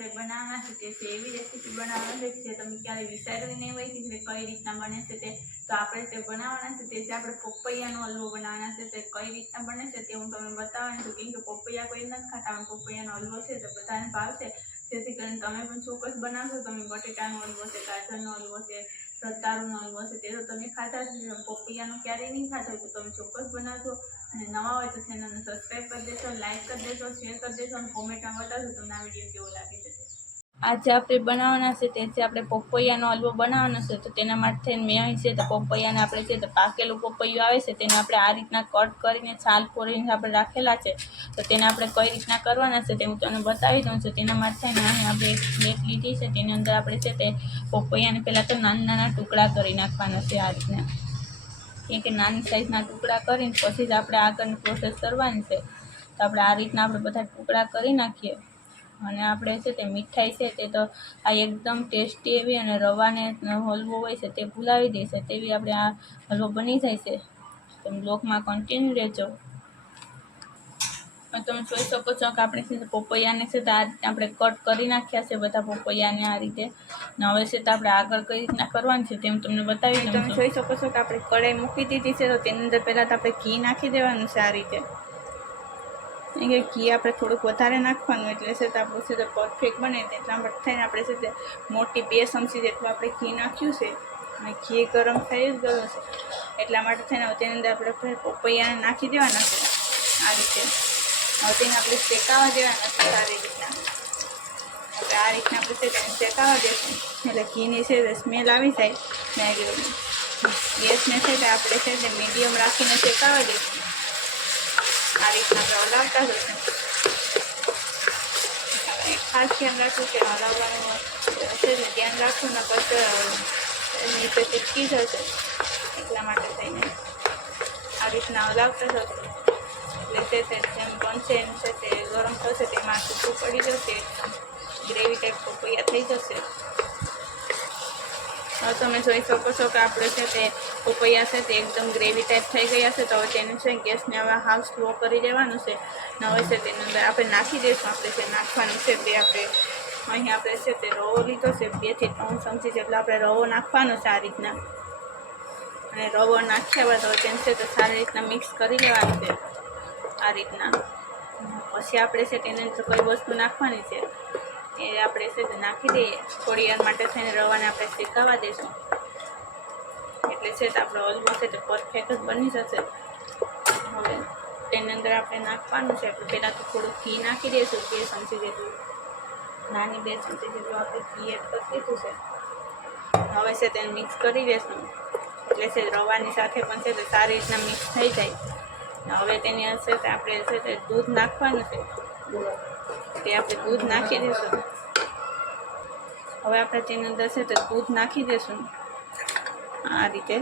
આપણે બનાવવાના છે તે એવી રેસીપી બનાવવાના છે જે તમે ક્યારેય વિચારી નહીં હોય કે કઈ રીતના બને છે તે, તો આપણે તે બનાવવાના છે તે છે આપણે પપૈયાનો હલવો બનાવવાના છે તે કઈ રીતના બને છે તે હું તમને બતાવવાની છું. કેમ કે પપૈયા કોઈ નથી ખાતા, પણ પપૈયાનો હલવો છે તે બધાને ભાવશે જેથી કરીને તમે પણ ચોક્કસ બનાવશો. તમે બટેટાનો હલવો છે, ગાજરનો હલવો છે, રતાળુનો હલવો છે, તે તો તમે ખાતા જ પોપિયાનો ક્યારેય નહીં ખાતા હોય તો તમે ચોક્કસ બનાવજો. અને નવા હોય તો ચેનલને સબસ્ક્રાઈબ કરી દેશો લાઇક કરી દેશો શેર કરી દેશો અને કોમેન્ટમાં બતાવજો તમને આ વીડિયો કેવો લાગે છે. આજે આપણે બનાવવાના છે, તે છે આપણે પપૈયાનો હલવો બનાવવાનો છે, તો તેના માટે મેં અહીં છે, તો પપૈયાને આપણે છે, તો પાકેલું પપૈયું આવે છે, તેને આપણે આ રીતના કટ કરીને છાલ ફોડીને આપણે રાખેલા છે, તો તેને આપણે કઈ રીતના કરવાના છે, તે હું તમને બતાવી દઉં છું. તેના માટે અહીં આપણે એક લીધી છે, તેની અંદર આપણે છે, તે પપૈયાને પહેલાં તો નાના નાના ટુકડા કરી નાખવાના છે, આ રીતના. કેમ કે નાની સાઈઝના ટુકડા કરીને પછી જ આપણે આગળની પ્રોસેસ કરવાની છે, તો આપણે આ રીતના આપણે બધા ટુકડા કરી નાખીએ. અને આપણે છે તે મીઠાઈ છે તે તો આ એકદમ ટેસ્ટી એવી અને રવાને હલવો હોય છે તે ભૂલાવી દેશે તેવી આપણે આ હલવો બની જાય છે. તમે બ્લોગમાં કન્ટિન્યુ રહેજો. તમે જોઈ શકો છો કે આપણે છે પપૈયાને છે તે આ આપણે કટ કરી નાખ્યા છે બધા પપૈયાને આ રીતે. હવે છે તો આપણે આગળ કઈ રીતના કરવાની છે તેમ તમને બતાવી તમે જોઈ શકો છો કે આપણે કઢાઈ મૂકી દીધી છે તો તેની અંદર પહેલાં તો આપણે ઘી નાખી દેવાનું છે આ રીતે. કે ઘી આપણે થોડુંક વધારે નાખવાનું એટલે છે તો આપણું છે તો પરફેક્ટ બને એટલા માટે થઈને આપણે છે તે મોટી બે ચમચી જેટલું આપણે ઘી નાખ્યું છે અને ઘી ગરમ થઈ જ ગયું છે. એટલા માટે થઈને તેની અંદર આપણે પપૈયાને નાખી દેવાના છે. આ રીતે. હવે તેને આપણે શેકાવા દેવાના છે સારી રીતના. હવે આ રીતના આપણે છે તેને શેકાવા દેશું. એટલે ઘીની છે તે સ્મેલ આવી જાય. મેગીની ગેસને છે તે આપણે છે તે મીડિયમ રાખીને શેકાવા દઈશું આ રીતના આપણે હલાવતા જશું ખાસ ધ્યાન રાખવું કે હલાવવાનું ને ધ્યાન રાખવું ને પછી નીચે ચીટકી જશે એટલા માટે થઈને આ રીતના હલાવતા જશું એટલે તે જેમ બનશે એમ છે તે ગરમ થશે તેમાં સૂકું પડી જશે એકદમ ગ્રેવી ટાઈપ પપૈયા થઈ જશે હવે તમે જોઈ શકો છો કે આપણે છે તે પપૈયા છે તે એકદમ ગ્રેવી ટાઈપ થઈ ગયા છે તો હવે તેને છે ગેસને હવે હાફ સ્લો કરી દેવાનું છે. ને હવે છે તેની અંદર આપણે નાખી દઈશું, આપણે જે નાખવાનું છે તે આપણે અહીં આપણે છે તે રવો લીધો છે બેથી ત્રણ ચમચી જેટલો આપણે રવો નાખવાનો છે આ રીતના. અને રવો નાખ્યા બાદ હવે તેને છે તો સારી રીતના મિક્સ કરી લેવાનું છે આ રીતના. પછી આપણે છે તેની અંદર કોઈ વસ્તુ નાખવાની છે? એ આપણે છે નાખી દઈએ. થોડી વાર માટે થઈને રવાને આપણે શેકાવા દઈશું એટલે છે તો આપણો હલવો છે તો પરફેક્ટ જ બની જશે. હવે તેની અંદર આપણે નાખવાનું છે. આપણે પહેલાં તો થોડું ઘી નાખી દઈશું. બે ચમચી જેટલું નાની બે ચમચી જેટલું આપણે ઘી એડ કરી દીધું છે. હવે છે તેને મિક્સ કરી દઈશું એટલે છે રવાની સાથે પણ છે તે સારી રીતના મિક્સ થઈ જાય. હવે તેની અંદર આપણે છે તે દૂધ નાખવાનું છે. તે આપણે દૂધ નાખી દઈશું. હવે આપણે તેની અંદર છે તો દૂધ નાખી દઈશું. આ રીતે.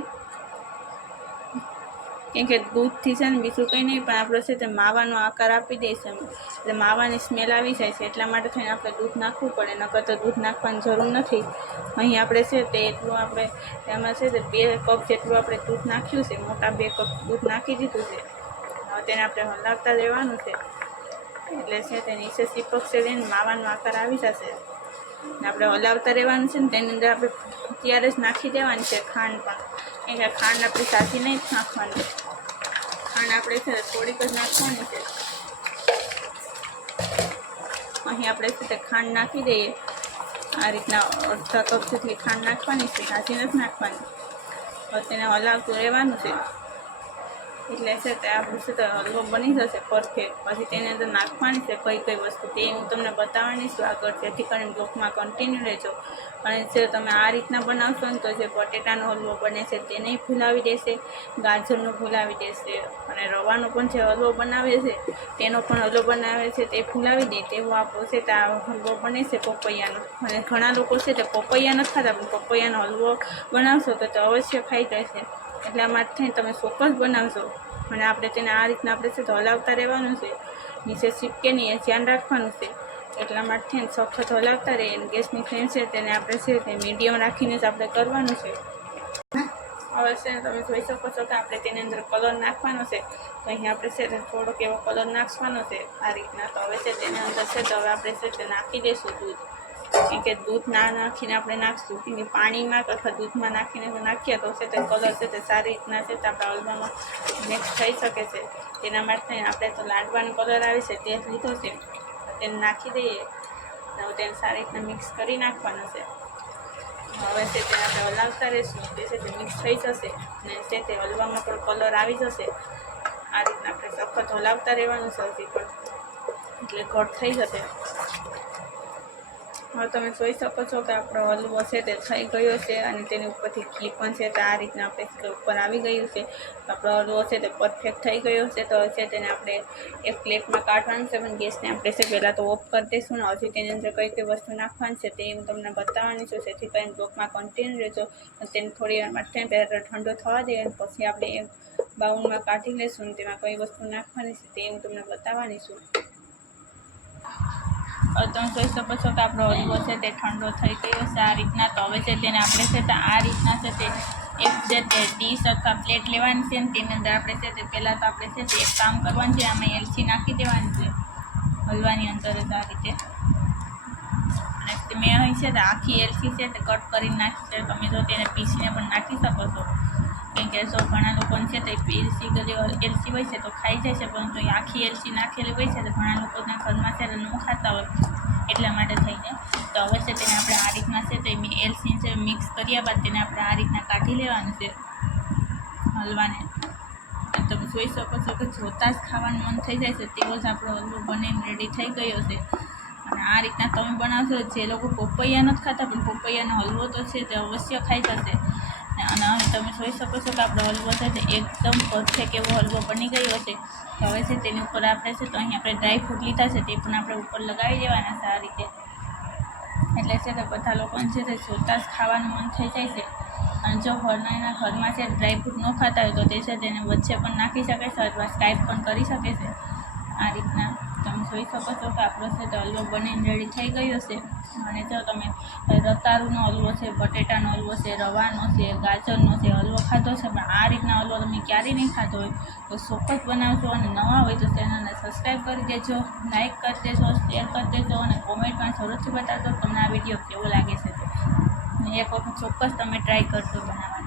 કેમ કે દૂધથી છે ને બીજું કંઈ નહીં, પણ આપણે છે તે માવાનો આકાર આપી દઈશું એટલે માવાની સ્મેલ આવી જાય છે, એટલા માટે થઈને આપણે દૂધ નાખવું પડે, નકર તો દૂધ નાખવાની જરૂર નથી. અહીં આપણે છે તે એટલું આપણે, એમાં છે તે બે કપ જેટલું આપણે દૂધ નાખ્યું છે, મોટા બે કપ દૂધ નાખી દીધું છે. તેને આપણે હલાવતા રહેવાનું છે. એટલે છે તે નીચે છે તેને માવાનો આકાર આવી જશે આપણે હલાવતા રહેવાનું છે ને તેની અંદર આપણે ત્યારે જ નાખી દેવાની છે ખાંડ પણ એ કે ખાંડ આપણે સાચી નહીં જ નાખવાની ખાંડ આપણે છે થોડીક જ નાખવાની છે અહીં આપણે છે તે ખાંડ નાખી દઈએ આ રીતના અડધા કપ જેટલી ખાંડ નાખવાની છે સાચી નથી નાખવાની તેને હલાવતું રહેવાનું છે એટલે છે તે આપણું છે તો હલવો બની જશે પરફેક્ટ પછી તેની અંદર નાખવાની છે, કઈ કઈ વસ્તુ તે હું તમને બતાવવાની છું આગળ. જેથી કરીને બ્લોકમાં કન્ટિન્યુ રહેજો. અને જે તમે આ રીતના બનાવશો ને તો જે બટેટાનો હલવો બને છે તે નહીં ભૂલાવી દેશે, ગાજરનો ભૂલાવી દેશે અને રવાનો પણ જે હલવો બનાવે છે, તેનો પણ હલવો બનાવે છે તે ભૂલાવી દે તેવો આપણો છે તે આ હલવો બને છે પપૈયાનો. અને ઘણા લોકો છે તે પપૈયા નથી ખાતા, પણ પપૈયાનો હલવો બનાવશો તો અવશ્ય ખાઈ જશે. એટલા માટે તમે ચોક્કસ બનાવશો અને આપણે તેને આ રીતના આપણે છે તો હલાવતા રહેવાનું છે. નીચે ચીપકે નહીં એ ધ્યાન રાખવાનું છે. એટલા માટે થઈને સખત હલાવતા રહીએ અને ગેસની ફ્લેમ છે તેને આપણે છે તે મીડિયમ રાખીને જ આપણે કરવાનું છે. હવે છે તમે જોઈ શકો છો કે આપણે તેની અંદર કલર નાખવાનો છે. તો અહીં આપણે છે થોડોક એવો કલર નાખવાનો છે આ રીતના. તો હવે છે તેની અંદર છે તો હવે આપણે છે તે નાખી દઈશું દૂધ. કેમ કે દૂધ ના નાખીને આપણે નાખશું. કે પાણીમાં અથવા દૂધમાં નાખીને નાખીએ તો છે તે કલર છે તે સારી રીતના છે તે આપણા હલવામાં મિક્સ થઈ શકે છે. તેના માટે આપણે તો લાડવાનો કલર આવે છે તે લીધો છે. તેને નાખી દઈએ. તેને સારી રીતના મિક્સ કરી નાખવાનો છે. હવે છે તે આપણે હલાવતા રહીશું. તે છે તે મિક્સ થઈ જશે અને છે તે હલવામાં પણ કલર આવી જશે. આ રીતના આપણે સખત હલાવતા રહેવાનું સૌથી પણ. એટલે ઘટ થઈ જશે. હવે તમે જોઈ શકો છો કે આપણો હલવો છે તે થઈ ગયો છે અને તેની ઉપરથી ઘી પણ છે તો આ રીતના આપણે ઉપર આવી ગયું છે. આપણો હલવો છે તે પરફેક્ટ થઈ ગયો છે. તો છે તેને આપણે એક પ્લેટમાં કાઢવાનું છે, પણ ગેસને આપણે છે પહેલાં તો ઓફ કરી દઈશું ને હજી તેની અંદર કઈ કઈ વસ્તુ નાખવાની છે તે હું તમને બતાવવાની છું. જેથી કરીને બ્લોકમાં કન્ટિન્યુ રહેજો તેને થોડી વાર માટે પહેલાં ઠંડો થવા દઈએ અને પછી આપણે એક બાઉલમાં કાઢી લઈશું તેમાં કઈ વસ્તુ નાખવાની છે તે હું તમને બતાવવાની છું. તમે જોઈ શકો છો કે આપણો હલવો છે તે ઠંડો થઈ ગયો છે. આ રીતના તો હવે છે તેને આપણે છે તે આ રીતના છે તે એક છે તે ડીશ અથવા પ્લેટ લેવાની છે ને તેની અંદર આપણે છે તે પહેલાં તો આપણે છે તે એક કામ કરવાનું છે, આમાં એલચી નાખી દેવાની છે. હલવાની અંદર જ આ રીતે. અને મેં અહીં છે તે આખી એલચી છે તે કટ કરીને નાખી છે. તમે જો તેને પીસીને પણ નાખી શકો છો. કેમ કે જો ઘણા લોકોને છે તો એલસી ગળી એલસી હોય છે તો ખાઈ જાય છે પરંતુ એ આખી એલસી નાખેલી હોય છે તો ઘણા લોકોના ઘરમાં છે ન ખાતા હોય એટલા માટે થઈને. તો છે તેને આપણે આ રીતના છે તે એલસી છે મિક્સ કર્યા બાદ તેને આપણે આ રીતના કાઢી લેવાનું છે હલવાને. તમે જોઈ શકો છો કે જોતાં જ ખાવાનું મન થઈ જાય છે, તેવો જ આપણો હલવો બનીને રેડી થઈ ગયો છે. અને આ રીતના તમે બનાવશો જે લોકો પપૈયા નથી ખાતા પણ પપૈયાનો હલવો તો છે તે અવશ્ય ખાઈ જશે. અને તમે જોઈ શકો છો કે આપણો હલવો છે તે એકદમ પરફેક્ટ એવો હલવો બની ગયો છે. તો હવે છે તેની ઉપર આપણે છે તો અહીં આપણે ડ્રાય ફ્રૂટ લીધા છે તે પણ આપણે ઉપર લગાવી દેવાના આ રીતે. એટલે છે કે બધા લોકોને છે તે જોતાં જ ખાવાનું મન થઈ જાય છે. અને જો ઘરના ઘરમાં છે ડ્રાયફ્રૂટ ન ખાતા હોય તો તે છે તેને વચ્ચે પણ નાખી શકે છે અથવા સ્કાઈપ પણ કરી શકે છે. આ રીતના. તમે જોઈ શકો છો કે આપણો છે તો હલવો બનીને રેડી થઈ ગયો છે. અને જો તમે રતારુનો હલવો છે, બટેટાનો હલવો છે, રવાનો છે, ગાજરનો છે હલવો ખાધો છે, પણ આ રીતના હલવો તમે ક્યારેય નહીં ખાધો હોય, તો ચોક્કસ બનાવજો અને નવા હોય તો ચેનલને સબસ્ક્રાઈબ કરી દેજો લાઇક કરી દેજો શેર કરી દેજો અને કોમેન્ટમાં જરૂરથી બતાવજો તમને આ વીડિયો કેવો લાગે છે. એક વખત ચોક્કસ તમે ટ્રાય કરજો બનાવવા